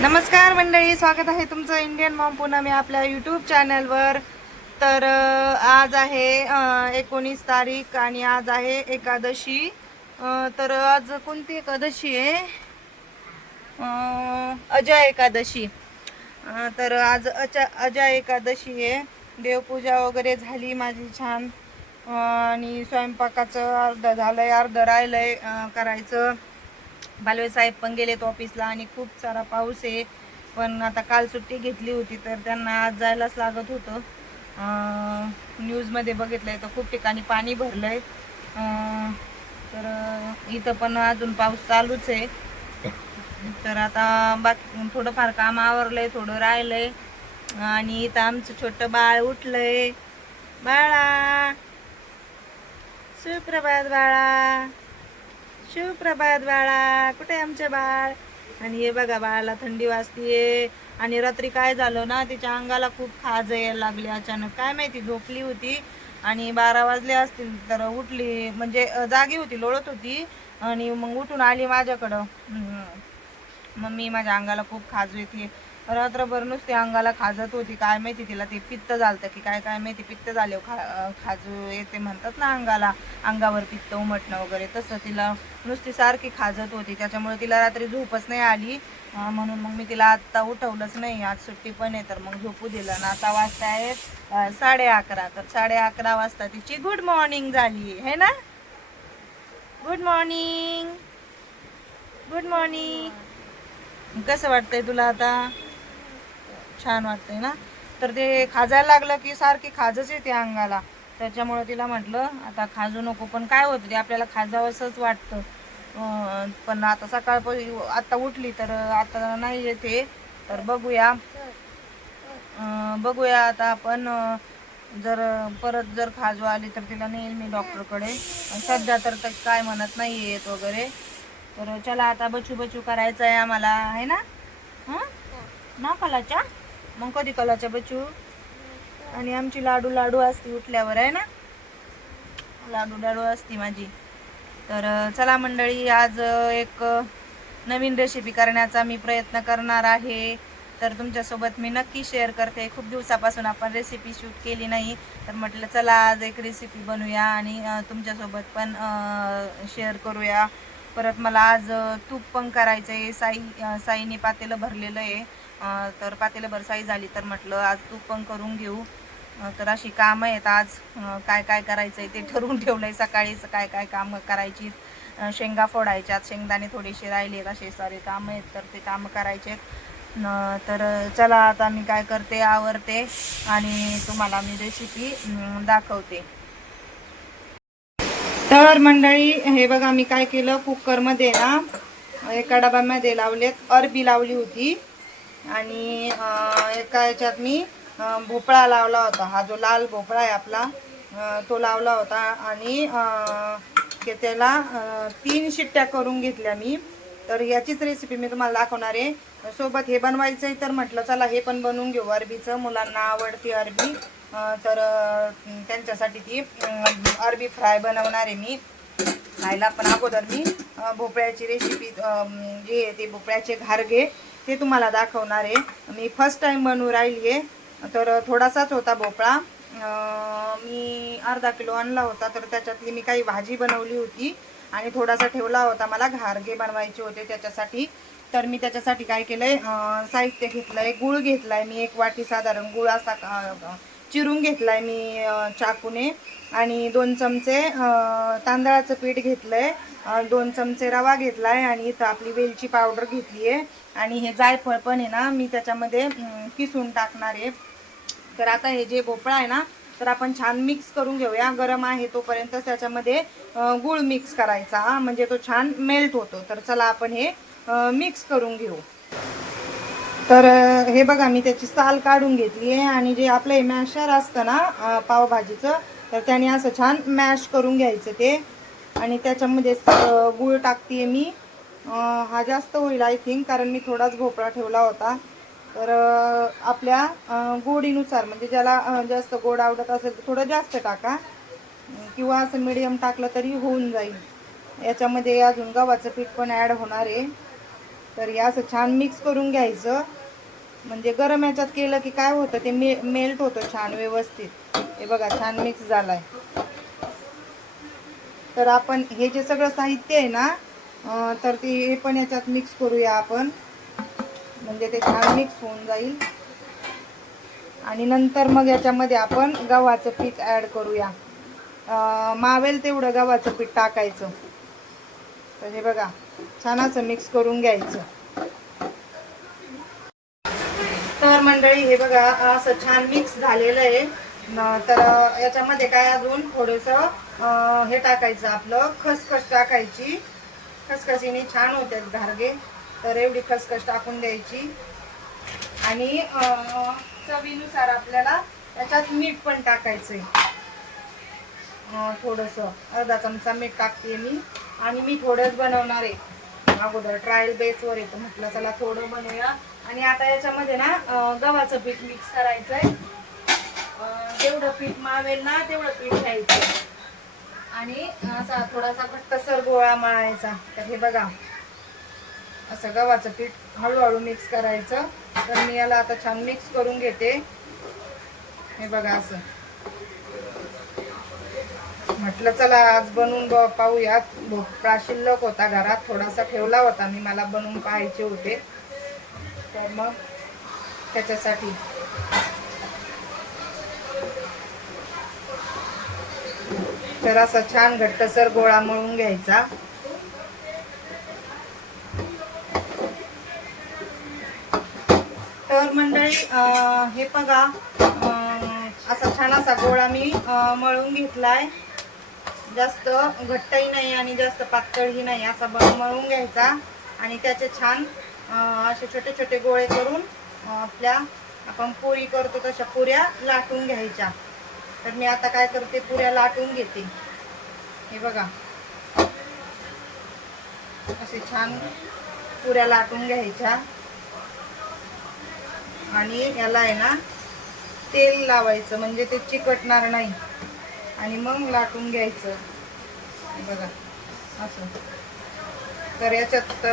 नमस्कार मंडळी स्वागत आहे तुमचं इंडियन मॉम पुन्हा मी आपल्या यूट्यूब चॅनलवर तर आज आहे एकोणीस तारीख आणि आज आहे एकादशी. तर आज कोणती एकादशी आहे? अजय एकादशी. तर आज अचा अजय एकादशी आहे. देवपूजा वगैरे झाली माझी छान. आणि स्वयंपाकाचं अर्ध झालं आहे अर्ध राहिलं आहे करायचं. बालवे साहेब पण गेलेत ऑफिसला आणि खूप सारा पाऊस आहे. पण आता काल सुट्टी घेतली होती तर त्यांना आज जायलाच लागत होतं. न्यूजमध्ये न्यूजमध्ये बघितलंय तर खूप ठिकाणी पाणी भरलंय. आहे तर इथं पण अजून पाऊस चालूच आहे. तर आता बाकी थोडंफार काम आवरलंय थोडं राहिलंय. आणि इथं आमचं छोटं बाळ उठलंय. बाळा! सुप्रभात बाळा! सुप्रभात बाळा. कुठे आहे आमचे बाळ? आणि हे बघा बाळाला थंडी वाजतीये. आणि रात्री काय झालं ना तिच्या अंगाला खूप खाज यायला लागली अचानक. काय माहिती झोपली होती. आणि बारा वाजले असतील तर उठली म्हणजे जागी होती लोळत होती. आणि मग उठून आली माझ्याकडं. मम्मी माझ्या अंगाला खूप खाज येते. रात्रभर नुसती अंगाला खाजत होती. काय माहिती तिला ते पित्त झालं की काय काय माहिती पित्त झाले खा खाजू येते म्हणतात ना अंगाला. अंगावर पित्त उमटणं वगैरे तसं तिला नुसती सारखी खाजत होती. त्याच्यामुळे तिला रात्री झोपच नाही आली. म्हणून मग मी तिला आत्ता उठवलंच नाही. आज सुट्टी पण आहे तर मग झोपू दिलं. ना आता वाजता आहे साडे अकरा. तर साडे अकरा वाजता तिची गुड मॉर्निंग झाली. आहे ना? गुड मॉर्निंग गुड मॉर्निंग कसं वाटतंय तुला आता? छान वाटते ना? तर ते खाजायला लागलं की सारखी खाजच येते अंगाला. त्याच्यामुळे तिला म्हटलं आता खाजू नको. पण काय होतं ते आपल्याला खाजावंसंच वाटतं. पण आता सकाळ आता उठली तर आता नाही येते. तर बघूया. बघूया आता आपण जर परत जर खाजू आली तर तिला नेईल मी डॉक्टरकडे. सध्या तर काय म्हणत नाही येत वगैरे. तर चला आता बचू बचू करायचं आहे आम्हाला आहे ना? हां? ना कलाच्या मग कधी कलाच्या बचू आणि आमची लाडू लाडू असती उठल्यावर आहे ना? लाडू लाडू असती माझी. तर चला मंडळी आज एक नवीन रेसिपी करण्याचा मी प्रयत्न करणार आहे. तर तुमच्यासोबत मी नक्की शेअर करते. खूप दिवसापासून आपण रेसिपी शूट केली नाही. तर म्हटलं चला आज एक रेसिपी बनवूया आणि तुमच्यासोबत पण शेअर करूया. परत मला आज तूप पण करायचं आहे साई साईने पातेलं भरलेलं आहे. तर पातेले बरसाई झाली तर म्हटलं आज तूप पण करून घेऊ. तर अशी कामं आहेत आज. काय काय करायचं आहे ते ठरवून ठेवलं आहे सकाळीच काय काय कामं करायची? शेंगा फोडायच्यात. शेंगदाणे थोडेसे राहिले असे सारे कामं आहेत तर ते कामं करायचे आहेत. तर चला आता मी काय करते आवरते आणि तुम्हाला मी रेसिपी दाखवते. तर मंडळी हे बघा मी काय केलं? कुकरमध्ये ना एका डब्यामध्ये लावलेत अरबी लावली होती. आणि एका याच्यात मी भोपळा लावला होता. हा जो लाल भोपळा आहे आपला तो लावला होता आणि ते त्याला तीन शिट्ट्या करून घेतल्या मी. तर याचीच रेसिपी मी तुम्हाला दाखवणार आहे. सोबत हे बनवायचं आहे तर म्हटलं चला हे पण बनवून घेऊ. अरबीचं मुलांना आवडते अरबी. तर त्यांच्यासाठी ती अरबी फ्राय बनवणार आहे मी. खायला पण अगोदर मी भोपळ्याची रेसिपी जे आहे ते भोपळ्याचे घारगे ते तुम्हाला दाखवणार आहे. मी फर्स्ट टाइम बनवू राहिली आहे. तर थोडासाच होता भोपळा. मी अर्धा किलो आणला होता तर त्याच्यातली मी काही भाजी बनवली होती आणि थोडासा ठेवला होता. मला घारगे बनवायचे होते त्याच्यासाठी. तर मी त्याच्यासाठी काय केलं आहे साहित्य घेतलं आहे गूळ गुळ आहे मी एक वाटी साधारण गुळ असा चिरून घेतला आहे मी चाकूने. आणि दोन चमचे तांदळाचं पीठ घेतलं आहे दोन चमचे रवा घेतला आहे आणि इथं आपली वेलची पावडर घेतली आहे आणि हे जायफळ पण आहे ना मी त्याच्यामध्ये किसून टाकणार आहे. तर आता हे जे भोपळा आहे ना तर आपण छान मिक्स करून घेऊया. गरम आहे तोपर्यंत त्याच्यामध्ये गूळ गुळ मिक्स करायचा. म्हणजे तो छान मेल्ट होतो. तर चला आपण हे मिक्स करून घेऊ. तर हे बघा मी त्याची साल काढून घेतली आहे आणि जे आपलं हे मॅशर असतं ना पावभाजीचं तर त्याने असं छान मॅश करून घ्यायचं ते. आणि त्याच्यामध्ये गुळ गूळ टाकते मी. हा जास्त होईल आय थिंक कारण मी थोडाच भोपळा ठेवला होता. तर आपल्या गोडीनुसार म्हणजे ज्याला जास्त गोड आवडत असेल तर थोडं जास्त टाका. किंवा असं मिडियम टाकलं तरी होऊन जाईल. याच्यामध्ये अजून गव्हाचं पीठ पण ॲड होणार आहे. तर हे असं छान मिक्स करून घ्यायचं. म्हणजे गरम याच्यात केलं की काय होतं ते मे मेल्ट होतं छान व्यवस्थित. हे बघा छान मिक्स झालाय. तर आपण हे जे सगळं साहित्य आहे ना तर ते हे पण याच्यात मिक्स करूया आपण. म्हणजे ते छान मिक्स होऊन जाईल. आणि नंतर मग याच्यामध्ये आपण गव्हाचं पीठ ॲड करूया. मावेल तेवढं गव्हाचं पीठ टाकायचं. तर हे बघा छान असं मिक्स करून घ्यायचं. तर मंडळी हे बघा असं छान मिक्स झालेलं आहे. तर याच्यामध्ये काय अजून? थोडंसं हे टाकायचं आपलं खसखस टाकायची. खसखसीने छान होत्यात घारगे तर एवढी खसखस टाकून द्यायची. आणि चवीनुसार आपल्याला त्याच्यात मीठ पण टाकायचंय. आहे थोडंसं अर्धा चमचा मीठ टाकते मी. आणि मी थोडंच बनवणार आहे. अगोदर ट्रायल बेसवर येतो म्हटलं चला थोडं बनवूया. आणि आता याच्यामध्ये ना गव्हाचं पीठ मिक्स करायचं आहे जेवढं पीठ मावेल ना तेवढं पीठ घ्यायचं आणि असा थोडासा घट्टसर गोळा मळायचा. तर हे बघा असं गव्हाचं पीठ हळूहळू मिक्स करायचं. तर मी याला आता छान मिक्स करून घेते. हे बघा असं. म्हटलं चला आज बनवून पाहूयात. भोपळा शिल्लक होता घरात. थोडासा ठेवला होता मी. मला बनवून पाहायचे होते. तर मग त्याच्यासाठी तर असा छान घट्टसर गोळा मळून घ्यायचा. तर मंडळी हे बघा अं, असा छान असा गोळा मी अं, मळून घेतलाय. जास्त घट्टही नाही आणि जास्त पातळही नाही असा मळून घ्यायचा. आणि त्याचे छान असे छोटे छोटे गोळे करून आपल्या आपण पुरी करतो तशा पुऱ्या लाटून घ्यायच्या. तर मी आता काय करते पुऱ्या लाटून घेते. हे बघा. असे छान पुऱ्या लाटून घ्यायच्या. आणि याला आहे ना तेल लावायचं म्हणजे ते चिकटणार नाही. आणि मग लाटून घ्यायचं. हे बघा. असं. तर याच्यात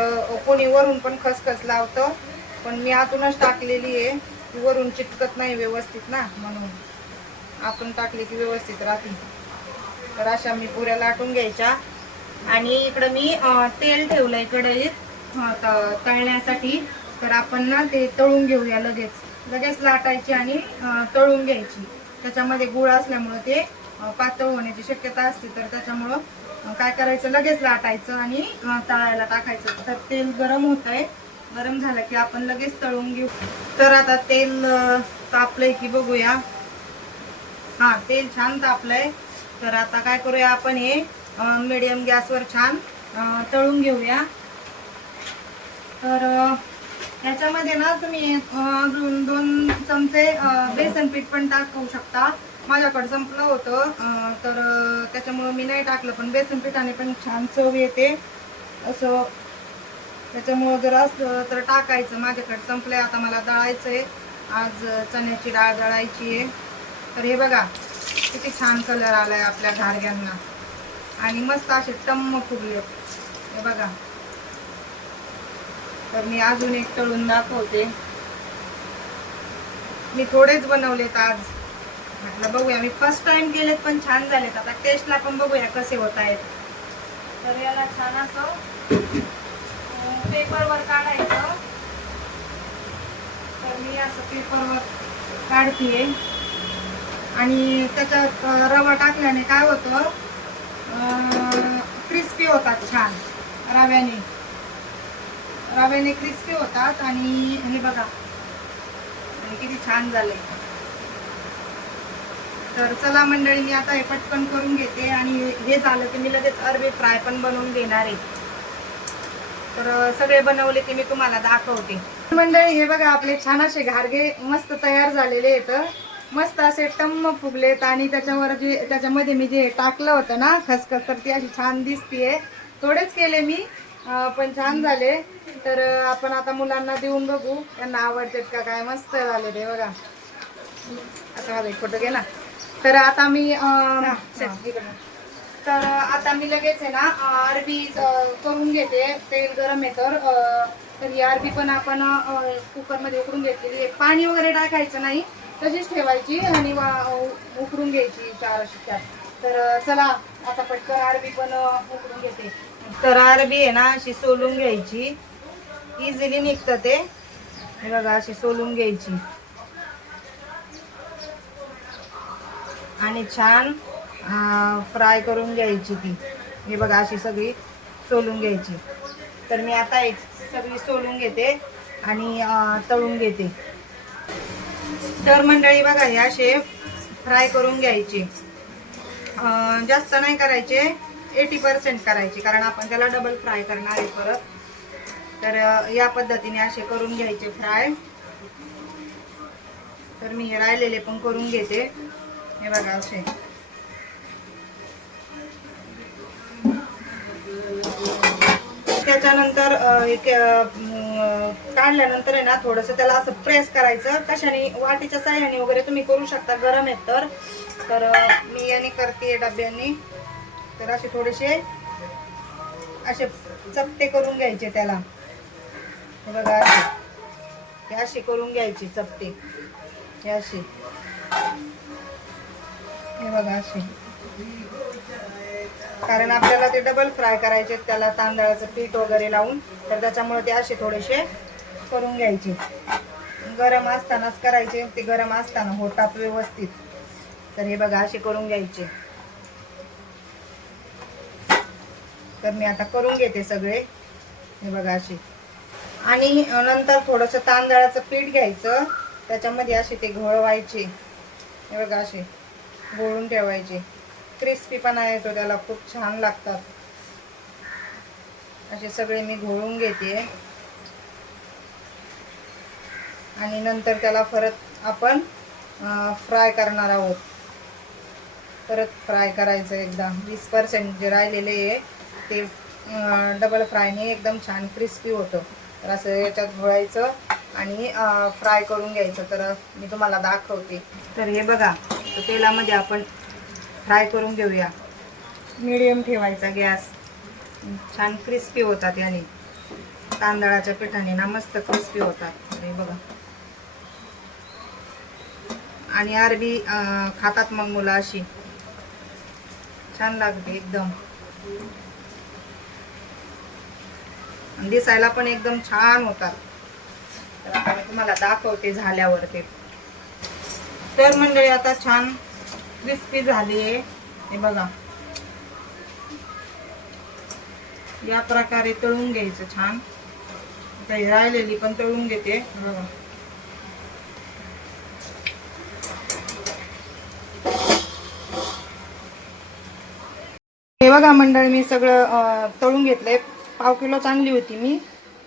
कोणी वरून पण खसखस लावतं पण मी आतूनच टाकलेली आहे. ती वरून चिटकत नाही व्यवस्थित ना म्हणून. आतून टाकली की व्यवस्थित राहते. तर अशा मी पुऱ्या लाटून घ्यायच्या. आणि इकडं मी तेल ठेवलंय कढईत तळण्यासाठी. तर आपण ना ते तळून घेऊया लगेच. लगेच लाटायची आणि तळून घ्यायची. त्याच्यामध्ये गुळ असल्यामुळं ते पातळ होण्याची शक्यता असते तर त्याच्यामुळं काय करायचं? लगेच लाटायचं आणि तळायला टाकायचं. तर तेल गरम होत आहे गरम झालं की आपण लगेच तळून घेऊ. तर आता तेल तापलंय की बघूया. हा तेल छान तापलंय. तर आता काय करूया आपण हे मिडियम गॅसवर छान तळून घेऊया. तर ह्याच्यामध्ये याच्यामध्ये ना तुम्ही दोन चमचे बेसन पीठ पण टाकू शकता. माझ्याकडे संपलं होतं. तर त्याच्यामुळं मी नाही टाकलं पण बेसन पिठाने पण छान चव येते. असं त्याच्यामुळं जर असलं तर टाकायचं. माझ्याकडे संपलंय आता मला दळायचं आहे आज चण्याची डाळ दळायची आहे. तर हे बघा किती छान कलर आलाय आपल्या घारग्यांना आणि मस्त असे टम्म फुगले. हे बघा. तर मी अजून एक तळून दाखवते. मी थोडेच बनवलेत आज. म्हटलं बघूया मी फर्स्ट टाइम केलेत पण छान झालेत. आता टेस्टला पण बघूया कसे होत आहेत. तर याला छान असं पेपरवर काढायचं. तर मी असं पेपरवर काढतीये. आणि त्याच्यात रवा टाकल्याने काय होतं क्रिस्पी होतात छान रव्याने. रव्याने क्रिस्पी होतात आणि हे बघा आणि किती छान झाले तर चला मंडळी मी आता हे पटकन करून घेते आणि हे झालं की मी लगेच अरबी फ्राय पण बनवून घेणार आहे. तर सगळे बनवले की मी तुम्हाला दाखवते. मंडळी हे बघा आपले छान असे घारगे मस्त तयार झालेले आहेत. मस्त असे टम्म फुगलेत आणि त्याच्यावर जे त्याच्यामध्ये मी जे टाकलं होतं ना खसखस तर ती अशी छान दिसतीये. थोडेच केले मी पण छान झाले. तर आपण आता मुलांना देऊन बघू त्यांना आवडतात का काय मस्त झाले ते बघा. असं माझा एक फोटो घे ना. तर आता मी. तर आता मी लगेच आहे ना अरबी करून घेते. तेल गरम आहे तर ही अरबी पण आपण कुकरमध्ये उकडून घेतलेली आहे. पाणी वगैरे टाकायचं नाही. तशीच ठेवायची आणि उकडून घ्यायची चार शिट्ट्यात तर चला आता पटकन अरबी पण उकडून घेते. तर अरबी आहे ना अशी सोलून घ्यायची. इझिली निघतं ते. बघा अशी सोलून घ्यायची. आणि छान फ्राय करून घ्यायची ती. हे बघा अशी सगळी सोलून घ्यायची. तर मी आता एक सगळी सोलून घेते आणि तळून घेते. तर मंडळी बघा हे असे फ्राय करून घ्यायचे. जास्त नाही करायचे एटी पर्सेंट करायचे कारण आपण त्याला डबल फ्राय करणार आहे परत. तर या पद्धतीने असे करून घ्यायचे फ्राय. तर मी हे राहिलेले पण करून घेते. हे बघा असे. त्याच्यानंतर एक काढल्यानंतर आहे ना थोडंसं त्याला असं प्रेस करायचं. कशाने? वाटीच्या साह्याने वगैरे तुम्ही करू शकता. गरम आहेत तर. तर मी याने करते डब्यांनी. तर असे थोडेसे असे चपटे करून घ्यायचे त्याला. बघा असे. हे असे करून घ्यायचे चपटे. हे असे. हे बघा कारण आपल्याला ते डबल फ्राय करायचे आहेत त्याला तांदळाचं पीठ वगैरे लावून तर त्याच्यामुळे ते असे थोडेसे करून घ्यायचे. गरम असतानाच करायचे ते गरम असताना होतात व्यवस्थित. तर हे बघा असे करून घ्यायचे. तर मी आता करून घेते सगळे. हे बघा असे. आणि नंतर थोडंसं तांदळाचं पीठ घ्यायचं. त्याच्यामध्ये असे ते घोळवायचे. हे बघा असे. घोळून ठेवायचे. क्रिस्पी पण आहे येतो त्याला खूप छान लागतात. असे सगळे मी घोळून घेते. आणि नंतर त्याला परत आपण फ्राय करणार आहोत. परत फ्राय करायचं एकदा वीस पर्सेंट जे राहिलेले आहे ते डबल फ्रायने एकदम छान क्रिस्पी होतं. तर असं याच्यात घोळायचं आणि फ्राय करून घ्यायचं. तर मी तुम्हाला दाखवते. तर हे बघा. तर तेलामध्ये आपण फ्राय करून घेऊया. मिडियम ठेवायचा गॅस. छान क्रिस्पी होतात याने. तांदळाच्या पिठाने ना मस्त क्रिस्पी होतात. हे बघा. आणि अरबी खातात मग मुलं अशी. छान लागते एकदम. दिसायला पण एकदम छान होतात. तर आता मी तुम्हाला दाखवते झाल्यावर ते. तर मंडळी आता छान क्रिस्पी झाली आहे. हे बघा. या प्रकारे तळून घ्यायचं छान. आता राहिलेली पण तळून घेते. बघा. हे बघा मंडळ मी सगळं तळून घेतलंय. पाव किलो चांगली होती मी.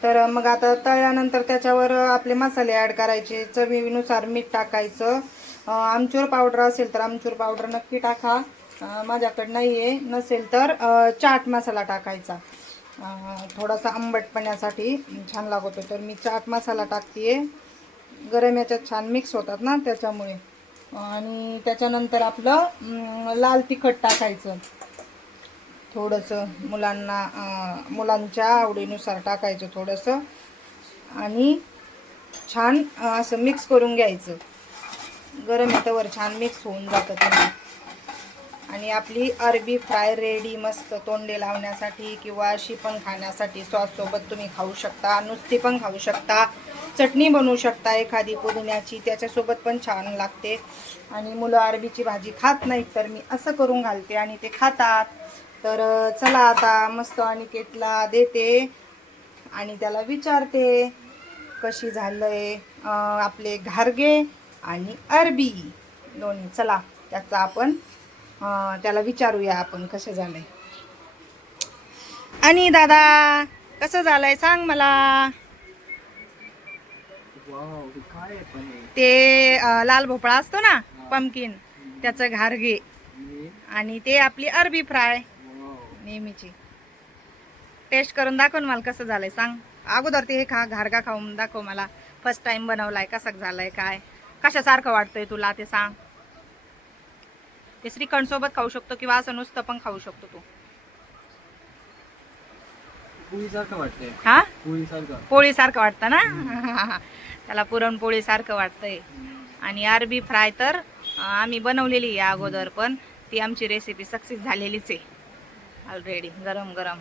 तर मग आता तळल्यानंतर त्याच्यावर आपले मसाले ॲड करायचे. चवीनुसार मीठ टाकायचं. आमचूर पावडर असेल तर आमचूर पावडर नक्की टाका. माझ्याकडे नाही आहे नसेल तर चाट मसाला टाकायचा. थोडासा आंबटपण्यासाठी छान लागतो तर मी चाट मसाला टाकते गरम याच्यात छान मिक्स होतात ना त्याच्यामुळे. आणि त्याच्यानंतर आपलं लाल तिखट टाकायचं. थोडंसं मुलांना मुलांच्या आवडीनुसार टाकायचं थोडंसं. आणि छान असं मिक्स करून घ्यायचं. गरम येतावर छान मिक्स होऊन जातं त्यांना आणि आपली अरबी फ्राय रेडी मस्त तोंडे लावण्यासाठी किंवा अशी पण खाण्यासाठी सॉससोबत तुम्ही खाऊ शकता नुसती पण खाऊ शकता. चटणी बनवू शकता एखादी पुदिन्याची त्याच्यासोबत पण छान लागते. आणि मुलं अरबीची भाजी खात नाहीत तर मी असं करून घालते आणि ते खातात. तर चला आता मस्त अनिकेतला देते आणि त्याला विचारते कशी झालं आहे आपले घारगे. आणि अरबी दोन्ही. चला त्याचा आपण त्याला विचारूया आपण कसं झालंय. आणि दादा कसं झालंय सांग मला. ते लाल भोपळा असतो ना पंपकिन त्याचं घारगे आणि ते आपली अरबी फ्राय नेहमीची. टेस्ट करून दाखव ना मला कसं झालंय सांग. अगोदर ते हे खा घारगा खाऊन दाखव मला. फर्स्ट टाइम बनवलाय कसं झालंय काय? कशासारखं वाटतंय तुला ते सांग. ते श्रीखंड सोबत खाऊ शकतो किंवा असं नुसतं पण खाऊ शकतो तू. पोळीसारखं वाटतंय. हा? पोळीसारखं पोळीसारखं वाटतं ना? त्याला पुरणपोळीसारखं वाटतंय. आणि अरबी फ्राय तर आम्ही बनवलेली आहे या अगोदर पण ती आमची रेसिपी सक्सेस झालेलीच आहे. ऑलरेडी गरम गरम.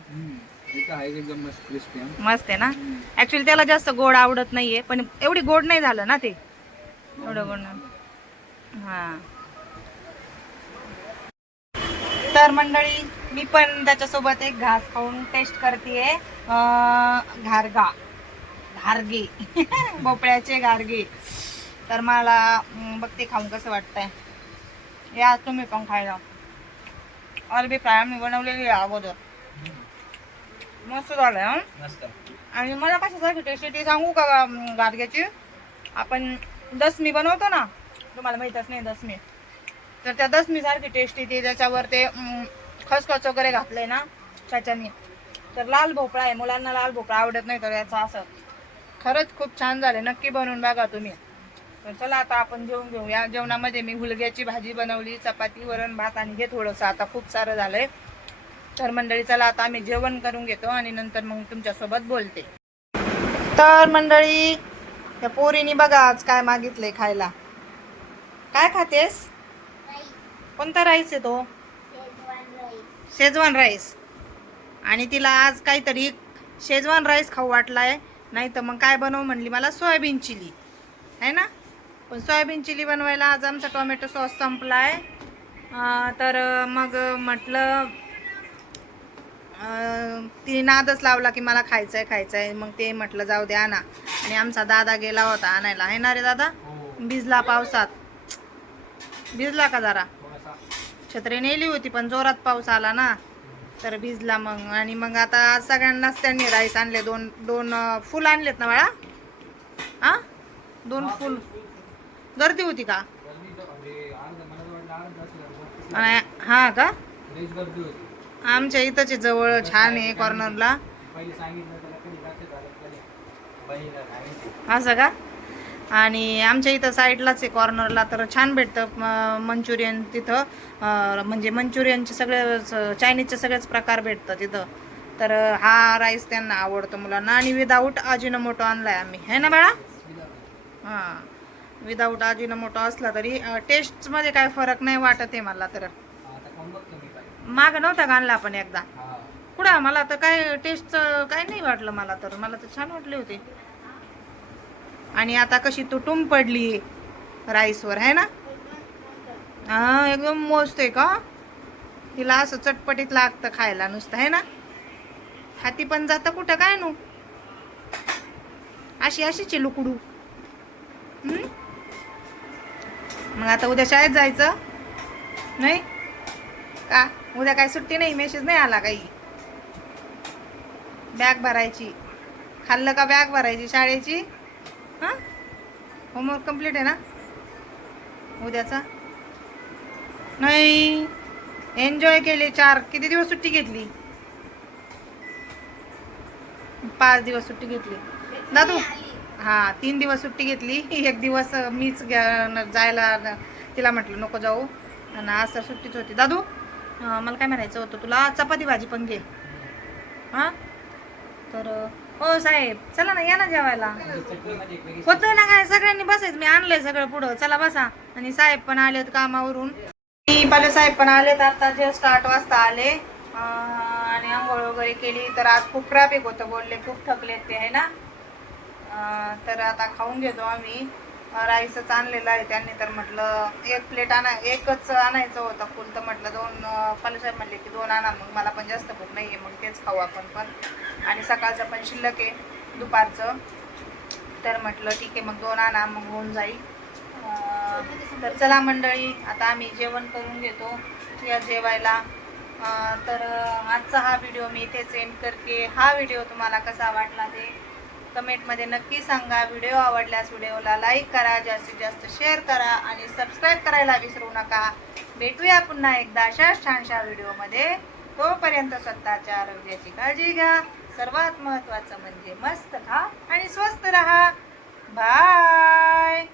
मस्त आहे. ना? ऍक्च्युली त्याला जास्त गोड आवडत नाहीये पण एवढी गोड नाही झालं ना ते. एवढं नाही हा. तर मंडळी मी पण त्याच्यासोबत एक घास खाऊन टेस्ट करते घारगा. घारगे. भोपळ्याचे घारगे. तर मला बघते खाऊन कसं वाटतंय. या तुम्ही पण खायला. अरबी फ्राय मी बनवलेली अगोदर. मस्त झालंय हं? मस्त. आणि मला कशासाठी टेस्टी ते सांगू का अं, गाडग्याची आपण दसमी बनवतो ना तुम्हाला माहीतच नाही दसमी. तर त्या दसमी सारखी टेस्टी ती त्याच्यावर ते खसखस वगैरे घातलंय ना त्याच्याने. तर लाल भोपळा आहे मुलांना लाल भोपळा आवडत नाही तर याचा असं. खरंच खूप छान झाले नक्की बनवून बघा तुम्ही. तर चला आता आपण जेवून घेऊया. जेवणामध्ये मी हुलग्याची भाजी बनवली चपाती वरण भात आणि हे थोडंसं आता खूप सारं झालंय. तर मंडळी चला आता आम्ही जेवण करून घेतो आणि नंतर मग तुमच्यासोबत बोलते. तर मंडळी त्या पोरीनी बघा आज काय मागितलंय खायला. काय खातेस? कोणता राईस आहे तो? Schezwan rice. आणि तिला आज काहीतरी शेजवान राईस खाऊ वाटलाय. नाही तर मग काय बनव म्हणली? मला सोयाबीन चिली. आहे ना? पण सोयाबीन चिली बनवायला आज आमचा टोमॅटो सॉस संपलाय. आहे तर मग म्हटलं तिने नादच लावला की मला खायचंय खायचंय. मग ते म्हटलं जाऊ दे आणा. आणि आमचा दादा गेला होता आणायला. आहे ना रे दादा? हो. भिजला पावसात. भिजला का जरा? छत्री नेली होती पण जोरात पाऊस आला ना. तर भिजला मग. आणि मग आता आज सगळ्यांनाच त्यांनी राईस आणले. दोन दोन फुल आणलेत ना बाळा? हा दोन फुल. गर्दी होती का? हा का? आमच्या इथंच जवळ छान आहे कॉर्नरला. असं का? आणि आमच्या इथं साईडलाच आहे कॉर्नरला तर छान भेटतं मंचुरियन तिथं. म्हणजे मंचुरियनचे सगळे चायनीजचे सगळेच प्रकार भेटतं तिथं. तर हा राईस त्यांना आवडतो मुलांना. आणि विदाऊट अजिनोमोटो आणलाय आम्ही. है ना बाळा? हां. विदाऊट अजिनोमोटो असला तरी टेस्टमध्ये काय फरक नाही वाटत आहे मला तर आता खाऊन बघतो मी काय माग नव्हता आणला आपण एकदा? हा. कुठं? मला तर काय टेस्टचं काय नाही वाटलं मला तर. मला तर छान वाटले होते. आणि आता कशी तुटून पडली राईसवर आहे ना? हा एकदम मस्त आहे का? तिला असं चटपटीत लागतं खायला नुसतं आहे ना? हाती पण जातं कुठं काय नु? अशी अशीच लुकडू. हम्म? मग आता उद्या शाळेत जायचं? नाही? का? उद्या काही सुट्टी नाही मेसेज नाही आला काही. बॅग भरायची. खाल्लं का बॅग भरायची? शाळेची? हां? होमवर्क कंप्लीट आहे ना? उद्याचा? नाही. एन्जॉय केले चार. किती दिवस सुट्टी घेतली? पाच दिवस सुट्टी घेतली. दादू? हा तीन दिवस सुट्टी घेतली. एक दिवस मीच जायला तिला म्हटलं नको जाऊ. आणि आज तर सुट्टीच होती. दादू? मला काय म्हणायचं होतं तुला चपाती भाजी पण घे. हां? तर हो साहेब चला ना या ना जेवायला. होतं ना काय सगळ्यांनी बसायचं मी आणलंय सगळं पुढं. चला बसा. आणि साहेब पण आलेत कामावरून. पाले साहेब पण आलेत आता जस्ट आठ वाजता आले. आणि आंघोळ वगैरे केली तर आज खूप ट्रॅफिक होतं बोलले खूप थकलेत ते आहे ना? तर आता खाऊन घेतो आम्ही. राईसच आणलेलं आहे. त्यांनी तर म्हटलं एक प्लेट आणा एकच आणायचं होतं फुल तर म्हटलं दोन पाले म्हणले की दोन आणा. मग मला पण जास्त भूक नाही आहे मग तेच खाऊ आपण पण. आणि सकाळचं पण शिल्लक आहे दुपारचं. तर म्हटलं ठीक आहे मग दोन आणा मग होऊन जाईल. तर चला मंडळी आता आम्ही जेवण करून घेतो. या जेवायला. तर आजचा हा व्हिडिओ मी इथे सेंड करते. हा व्हिडिओ तुम्हाला कसा वाटला ते कमेंटमध्ये नक्की सांगा. व्हिडिओ आवडल्यास व्हिडिओला लाईक करा जास्तीत जास्त शेअर करा आणि सबस्क्राईब करायला विसरू नका. भेटूया पुन्हा एकदा अशाच छानशा व्हिडिओमध्ये. तोपर्यंत स्वतःच्या आरोग्याची काळजी घ्या. सर्वात महत्त्वाचं म्हणजे मस्त खा आणि स्वस्त राहा. बाय!